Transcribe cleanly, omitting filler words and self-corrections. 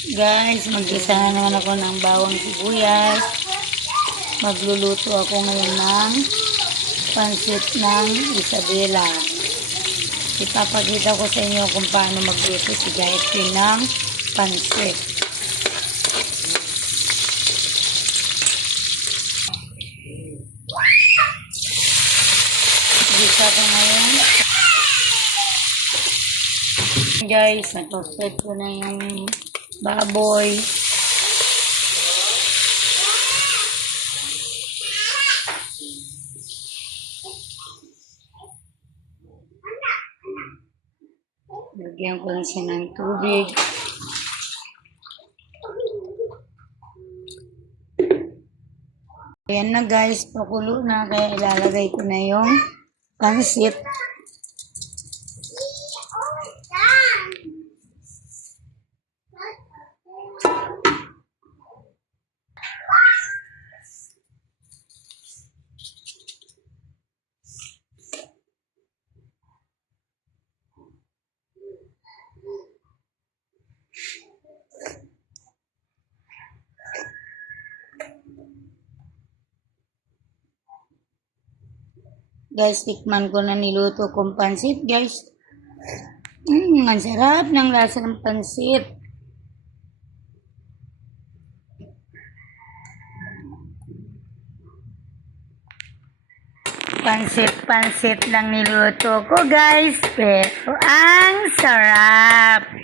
Guys, mag-isa na naman ako ng bawang sibuyas. Magluluto ako ngayon ng pansit ng Isabela. Ipapakita ko sa inyo kung paano magluto si Gayatri ng pansit. Gisa ko ngayon. Guys, nag-toasted ko na yung baboy. Lagyan ko lang siya ng tubig. Ayan na guys, pakulo na, kaya ilalagay ko na yung pansit. Guys, tikman ko na niluto kong pansit, guys. Ang sarap ng lasa ng pansit. Pansit lang niluto ko, guys. Pero ang sarap.